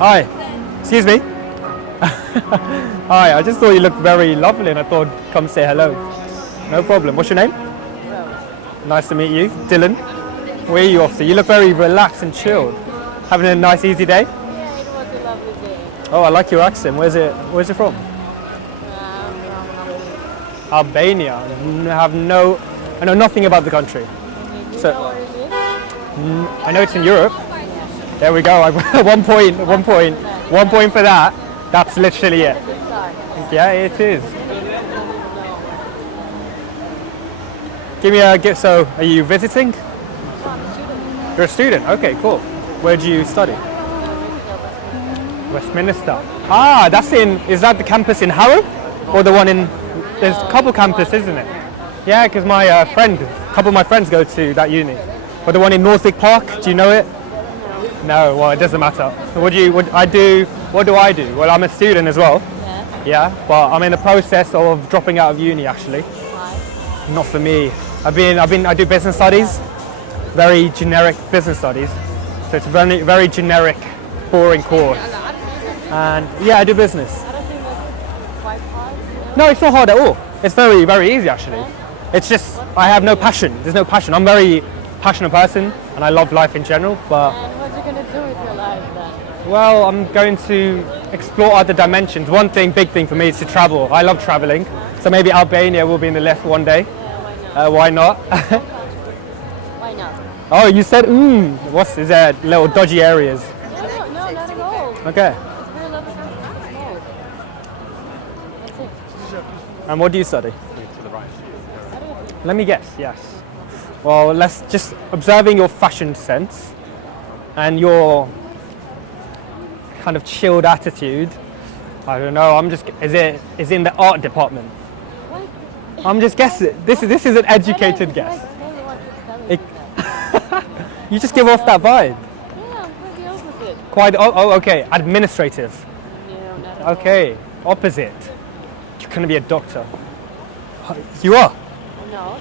Hi. Excuse me. Hi, I just thought you looked very lovely and I thought come say hello. No problem. What's your name? Nice to meet you. Dillon. Where are you off to? You look very relaxed and chilled. Having a nice easy day? Yeah, it was a lovely day. Oh, I like your accent. Where's it from? From Albania. I know nothing about the country. So where is it? I know it's in Europe. There we go. One point for that. That's literally it. Good start. Yeah, it is. So, are you visiting? You're a student. Okay, cool. Where do you study? Westminster. Ah, is that the campus in Harrow? Or the one in, there's a couple campuses, isn't it? Yeah, because a couple of my friends go to that uni. Or the one in Northwick Park, do you know it? No, well, it doesn't matter. So what do I do? Well, I'm a student as well. Yeah, but I'm in the process of dropping out of uni actually. Why? Not for me. I do business studies, very generic business studies. So it's a very, very generic, boring course. And yeah, I do business. I don't think that's quite hard. No, it's not hard at all. It's very, very easy actually. It's just, I have no passion. There's no passion. I'm a very passionate person and I love life in general, but And what are you going to do with your life then? well, I'm going to explore other dimensions. One big thing for me is to travel. I love traveling. So maybe Albania will be in the list one day. Yeah, why not? Why not? Why not? Oh, you said, is there little dodgy areas? No, not at all. Okay. It's very lovely country. No. That's it. And what do you study? Let me guess, yes. Well, let's just observing your fashion sense and your kind of chilled attitude. I don't know. Is it in the art department? What? I'm just guessing. This is an educated guess. Maybe what you're telling me. You just give off that vibe. Yeah, I'm quite the opposite. Quite. Oh, okay. Administrative. No, not at all. Okay. Opposite. You're gonna be a doctor. You are. No,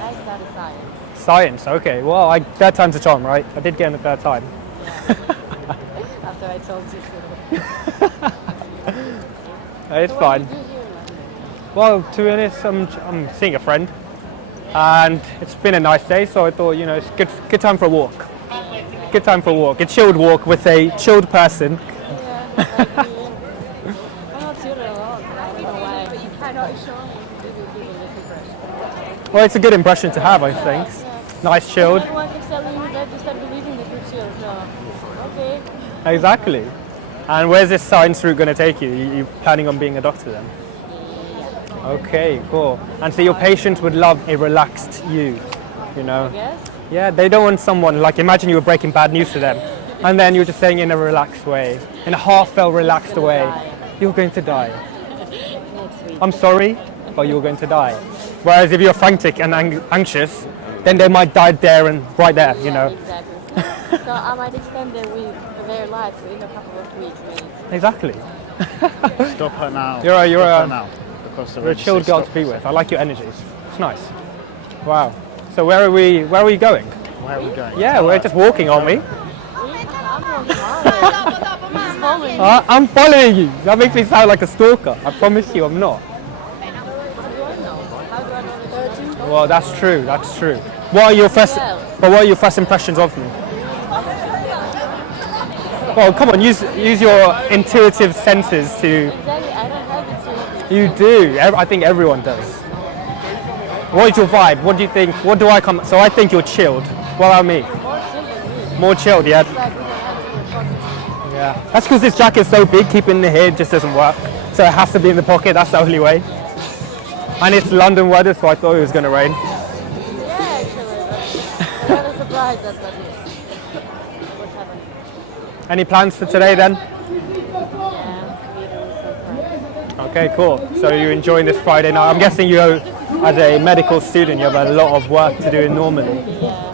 I study science. Science. Okay. Well, third time's a charm, right? I did get in the third time. After I told you so. It's So what fine. do you do here in London? Well, to be honest, I'm seeing a friend, and it's been a nice day. So I thought, it's good time for a walk. Good time for a walk. A chilled walk with a chilled person. Yeah, exactly. I'm not chilled at all. I don't know why. But you cannot show me. Well, it's a good impression to have, I think. Nice chilled. Everyone keeps telling you that you start believing that you're chilled. So, okay. Exactly. And where's this science route going to take you? You planning on being a doctor then? Okay, cool. And so your patients would love a relaxed you, Yes? Yeah, they don't want someone, like imagine you were breaking bad news to them, and then you're just saying in a relaxed way, in a heartfelt, relaxed way, you're going to die. Next week. I'm sorry, but you're going to die. Whereas if you're frantic and anxious, then they might die there and right there, Exactly. So I might extend their lives in a couple of weeks, maybe. Exactly. Stop her now. You're Stop her now. Because the You're a register chilled girl to stopped. be with. I like your energies. It's nice. Wow. So where are we going? Where are we going? Yeah, we're just walking, aren't we? I'm following. I'm following you. That makes me sound like a stalker. I promise you I'm not. Well, that's true. That's true. What are your first impressions of me? Well, come on, use your intuitive senses to. Exactly, I don't have it to. You do. I think everyone does. What is your vibe? What do you think? What do I come? So I think you're chilled. What about me? More chill than me. More chilled, yeah. It's like we don't have to report to. Yeah. That's because this jacket's so big, keeping the hair just doesn't work. So it has to be in the pocket. That's the only way. And it's London weather, so I thought it was going to rain. Yeah, actually. I'm not surprised that what's happening. Any plans for today then? Yeah, we do surprise. Okay, cool. So you're enjoying this Friday night. I'm guessing you, as a medical student, you have a lot of work to do normally. Yeah.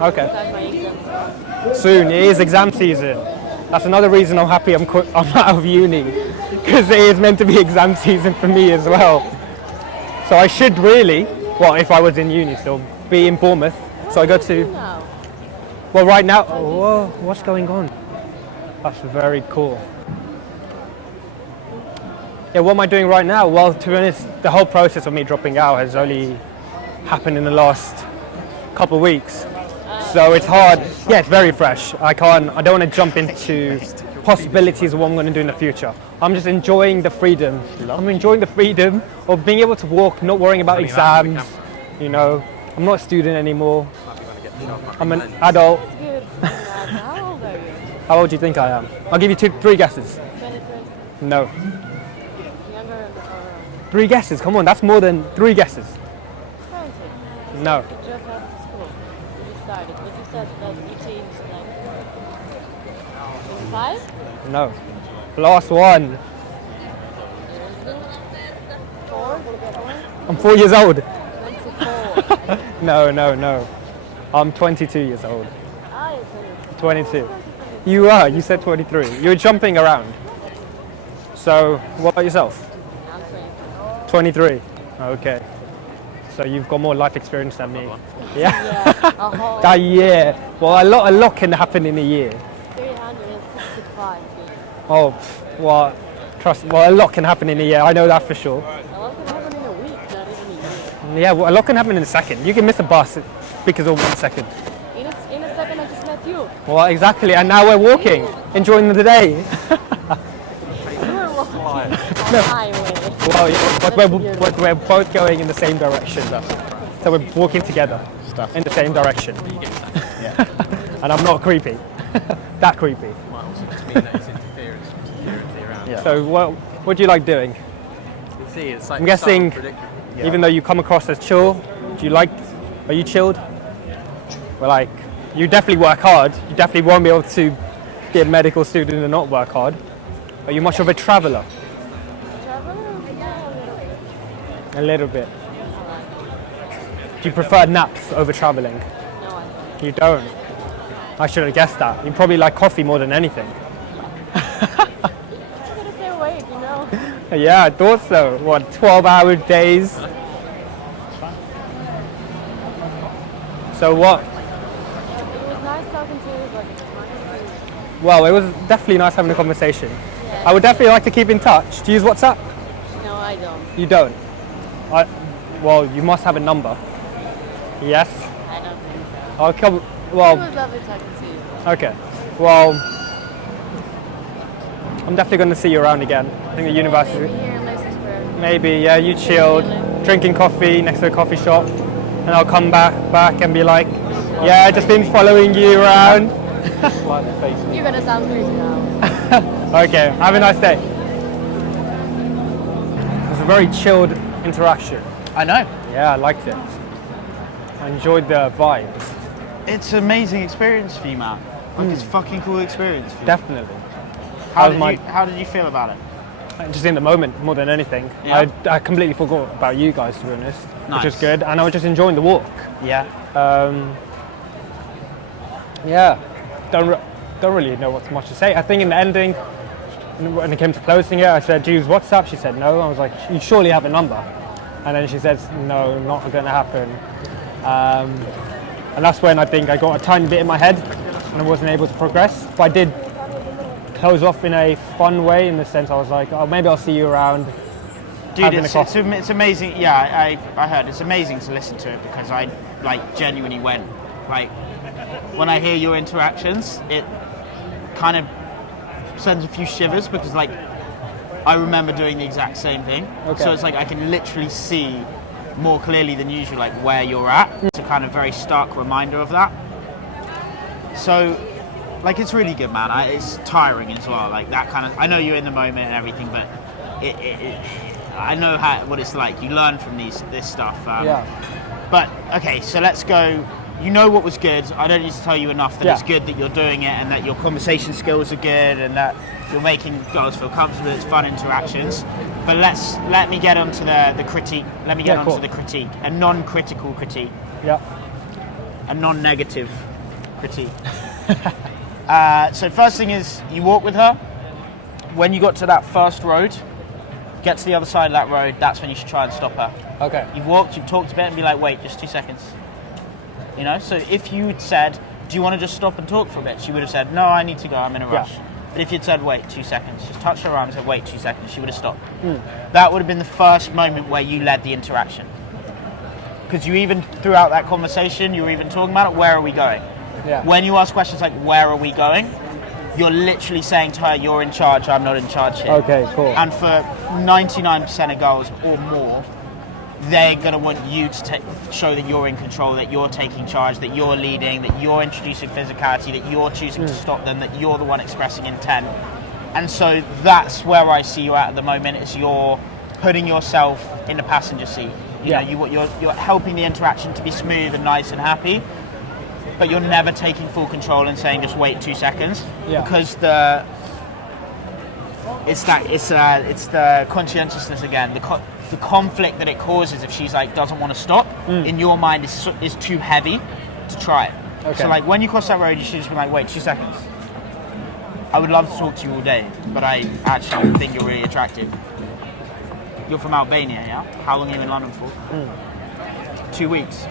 Okay. Start my exam. Soon, it is exam season. That's another reason I'm happy I'm out of uni, because it is meant to be exam season for me as well. So I should really, well, if I was in uni still, be in Bournemouth. So I go to, No. Well, right now, whoa, what's going on? That's very cool. Yeah, what am I doing right now? Well, to be honest, the whole process of me dropping out has only happened in the last couple of weeks. So it's hard. Yeah, it's very fresh. I don't want to jump into possibilities of what I'm going to do in the future. I'm just enjoying the freedom. I'm enjoying the freedom of being able to walk, not worrying about exams. You know, I'm not a student anymore. I'm an adult. Good. How old are you? How old do you think I am? I'll give you three guesses. 23. No. Younger or 3 guesses, come on, that's more than 3 guesses. 20? No. You just out of school. You started. But you said that you changed like 25? No. Last one. 4? I'm 4 years old. 24. No. I'm 22 years old. Ah, you said 22. You said 23. You were jumping around. So, what about yourself? I'm 23. 23. Okay. So you've got more life experience than me. Yeah. Yeah. A whole That year. Well, a lot can happen in a year. 365 days. Oh, well, a lot can happen in a year. I know that for sure. A lot can happen in a week, not even a year. Yeah, well, a lot can happen in a second. You can miss a bus because of 1 second. In a second, I just met you. Well, exactly. And now we're walking, enjoying the day. You were walking on the highway. Well, but we're both going in the same direction. So we're walking together Stuff. in the same direction. Yeah. And I'm not creepy. That creepy. Might also just mean that it's interference from security around. Yeah. So what do you like doing? You see, it's like I'm guessing, so unpredictable. Yeah. even though you come across as chill, are you chilled? Well, like, you definitely work hard. You definitely won't be able to be a medical student and not work hard. Are you much of a traveller? Traveler? Yeah, A a little bit. little bit. Do you prefer naps over travelling? No, I don't. You don't. I should have guessed that. You probably like coffee more than anything. I'm gonna stay awake, you know? Yeah, I thought so. What, 12-hour days? So what? It was nice talking to you, but Well, it was definitely nice having a conversation. I would definitely like to keep in touch. Do you use WhatsApp? no, I don't. You don't? Well, you must have a number. Yes? I don't think so. I'll come. It Well, was lovely talking to you. okay. Well, I'm definitely going to see you around again. I think the university. Maybe here in Leicester Square. Maybe, yeah, you chilled, drinking coffee next to a coffee shop, and I'll come back and be like, yeah, I've just been following you around. You're gonna sound crazy now. Okay, have a nice day. It was a very chilled interaction. I know. Yeah, I liked it. I enjoyed the vibes. It's an amazing experience for you, man. Like, it's a fucking cool experience for you. Definitely. How That was how did you feel about it? Just in the moment more than anything. Yeah. I completely forgot about you guys, to be honest, which is Nice. good. And I was just enjoying the walk. Yeah. Yeah, don't really know what much to say. I think in the ending, when it came to closing it, I said, do you use WhatsApp? She said no. I was like, you surely have a number. And then she said, no, not going to happen. And that's when I think I got a tiny bit in my head and I wasn't able to progress. But I did close off in a fun way, in the sense I was like, oh, maybe I'll see you around. Dude, having a it's coffee. amazing. Yeah, I heard it's amazing to listen to it because I like genuinely went like when I hear your interactions, it kind of sends a few shivers because like I remember doing the exact same thing. Okay. So it's like I can literally see more clearly than usual like where you're at. It's a kind of very stark reminder of that. So like it's really good, man. It's tiring as well. Like that kind of. I know you're in the moment and everything, but I know what it's like. You learn from this stuff. Yeah. But okay, so let's go. You know what was good. I don't need to tell you enough that it's good that you're doing it and that your conversation skills are good and that you're making girls feel comfortable. It's fun interactions. But let me get onto the critique. Let me get onto the critique. A non-critical critique. Yeah. A non-negative critique. So first thing is you walk with her. When you got to that first road, get to the other side of that road, that's when you should try and stop her. Okay. You've walked, you've talked a bit and be like, wait, just 2 seconds. You know, so if you had said, do you want to just stop and talk for a bit? She would have said, no, I need to go, I'm in a rush. But if you'd said, wait 2 seconds, just touched her arm and said, wait 2 seconds, she would have stopped. That would have been the first moment where you led the interaction. Because you even, throughout that conversation, you were even talking about it, where are we going? Yeah. When you ask questions like, where are we going? You're literally saying to her, you're in charge, I'm not in charge here. Okay, cool. And for 99% of girls or more, they're going to want you to show that you're in control, that you're taking charge, that you're leading, that you're introducing physicality, that you're choosing to stop them, that you're the one expressing intent. And so that's where I see you at the moment, is you're putting yourself in the passenger seat. You know, you're helping the interaction to be smooth and nice and happy, but you're never taking full control and saying just wait 2 seconds, because it's the conscientiousness again, the conflict that it causes if she's like doesn't want to stop in your mind is too heavy to try it. So like when you cross that road, you should just be like, wait 2 seconds. I would love to talk to you all day, but I actually think you're really attractive. You're from Albania, yeah? How long are you in London for? 2 weeks.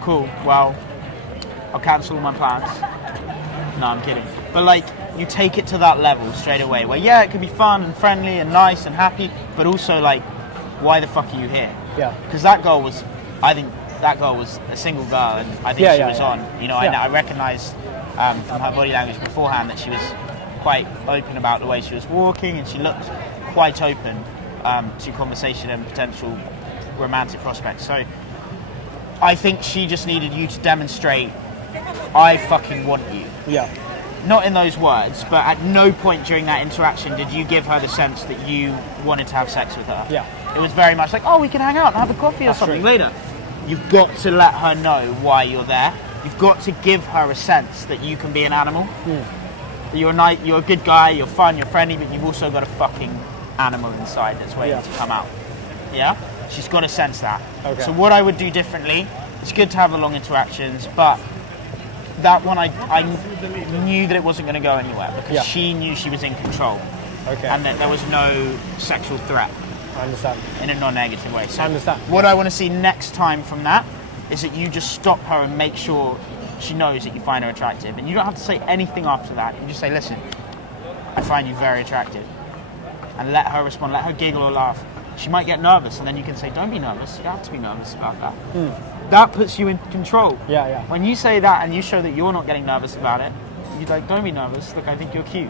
Cool. Well, I'll cancel all my plans. No, I'm kidding. But like, you take it to that level straight away, where it can be fun and friendly and nice and happy, but also like, why the fuck are you here? Yeah. Because I think that girl was a single girl, and I think she was on. You know, I recognised from her body language beforehand that she was quite open about the way she was walking, and she looked quite open to conversation and potential romantic prospects. So I think she just needed you to demonstrate, I fucking want you. Yeah. Not in those words, but at no point during that interaction did you give her the sense that you wanted to have sex with her. Yeah. It was very much like, oh, we can hang out and have a coffee or something later. You've got to let her know why you're there. You've got to give her a sense that you can be an animal. That you're a good guy, you're fun, you're friendly, but you've also got a fucking animal inside that's waiting to come out. Yeah? She's got to sense that. Okay. So what I would do differently, it's good to have the long interactions, but that one I knew that it wasn't going to go anywhere, because she knew she was in control. Okay. And that there was no sexual threat. I understand. In a non-negative way. So I understand. What I want to see next time from that is that you just stop her and make sure she knows that you find her attractive. And you don't have to say anything after that. You just say, listen, I find you very attractive. And let her respond, let her giggle or laugh. She might get nervous, and then you can say, don't be nervous. You don't have to be nervous about that. That puts you in control. Yeah, yeah. When you say that and you show that you're not getting nervous about it, you're like, don't be nervous. Look, I think you're cute.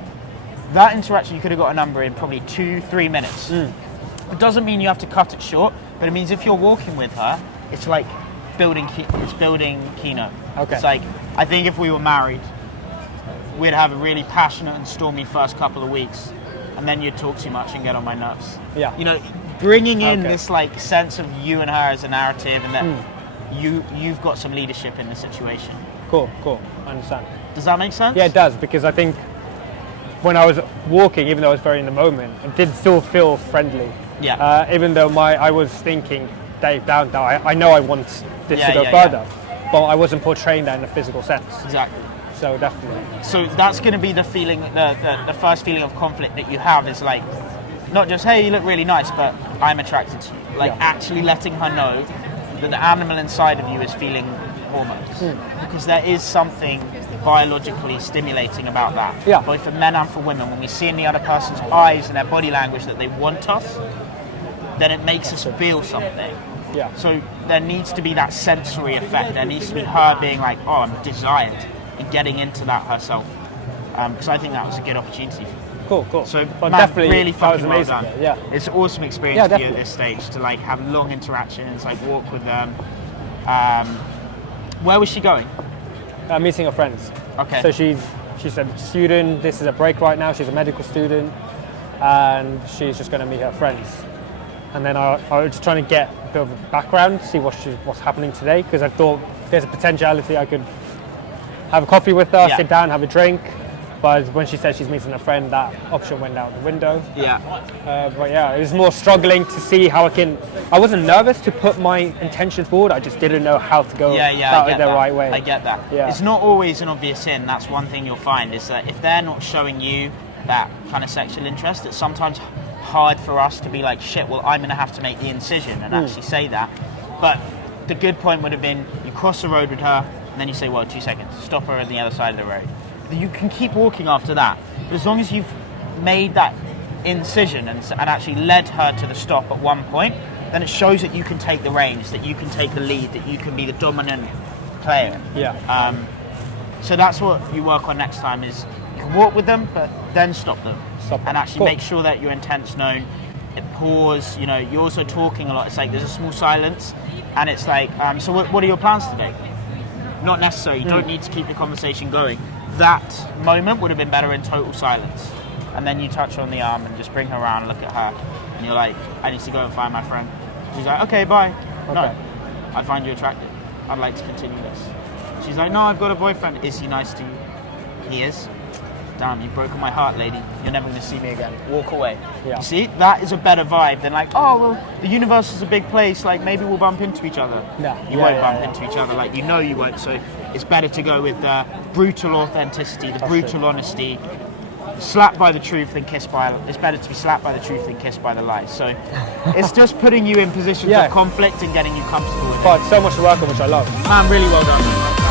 That interaction, you could have got a number in probably 2-3 minutes. It doesn't mean you have to cut it short, but it means if you're walking with her, it's like building Kino. Okay. It's like, I think if we were married, we'd have a really passionate and stormy first couple of weeks, and then you'd talk too much and get on my nerves. Yeah. You know, bringing in this like sense of you and her as a narrative, and that you've got some leadership in the situation. Cool. I understand. Does that make sense? Yeah, it does, because I think when I was walking, even though I was very in the moment, it did still feel friendly. Yeah. Even though I was thinking, Dave, down. I know I want this to go further, but I wasn't portraying that in a physical sense. Exactly. So definitely. So that's going to be the feeling, the first feeling of conflict that you have is like, not just, hey, you look really nice, but I'm attracted to you. Like actually letting her know that the animal inside of you is feeling hormones. Because there is something biologically stimulating about that. Both for men and for women. When we see in the other person's eyes and their body language that they want us, then it makes us feel something. Yeah. So there needs to be that sensory effect. There needs to be her being like, oh, I'm desired, and getting into that herself. Because I think that was a good opportunity. Cool. So man, definitely, really fucking well done. Yeah. It's an awesome experience for you at this stage to like have long interactions, like walk with them. Where was she going? Meeting her friends. Okay. So she's a student. This is a break right now. She's a medical student, and she's just going to meet her friends. And then I was just trying to get a bit of a background, see what's happening today, because I thought there's a potentiality I could have a coffee with her, sit down, have a drink. But when she said she's meeting a friend, that option went out the window. Yeah. But yeah, it was more struggling to see how I wasn't nervous to put my intentions forward, I just didn't know how to go about it the right way. I get that. Yeah. It's not always an obvious sin. That's one thing you'll find, is that if they're not showing you that kind of sexual interest, it's sometimes hard for us to be like, shit, well, I'm going to have to make the incision and actually say that. But the good point would have been, you cross the road with her, And then you say, well, 2 seconds. Stop her on the other side of the road. You can keep walking after that. But as long as you've made that incision and actually led her to the stop at one point, then it shows that you can take the reins, that you can take the lead, that you can be the dominant player. Yeah. So that's what you work on next time is you can walk with them, but then stop them. And actually make sure that your intent's known. Pause, you know, you're also talking a lot. It's like there's a small silence and it's like, so what are your plans today? Not necessary, you don't need to keep the conversation going. That moment would have been better in total silence. And then you touch her on the arm and just bring her around and look at her. And you're like, I need to go and find my friend. She's like, okay, bye. Okay. No, I find you attractive. I'd like to continue this. She's like, no, I've got a boyfriend. Is he nice to you? He is. Damn, you've broken my heart, lady. You're never going to see me again. Walk away. Yeah. You see, that is a better vibe than like, oh, well, the universe is a big place. Like, maybe we'll bump into each other. You won't bump into each other. Like, you know you won't. So it's better to go with the brutal authenticity, the brutal honesty. Slapped by the truth than kissed by. It's better to be slapped by the truth than kissed by the lies. So it's just putting you in positions of conflict and getting you comfortable with it. But so much to work on, which I love. Man, really well done.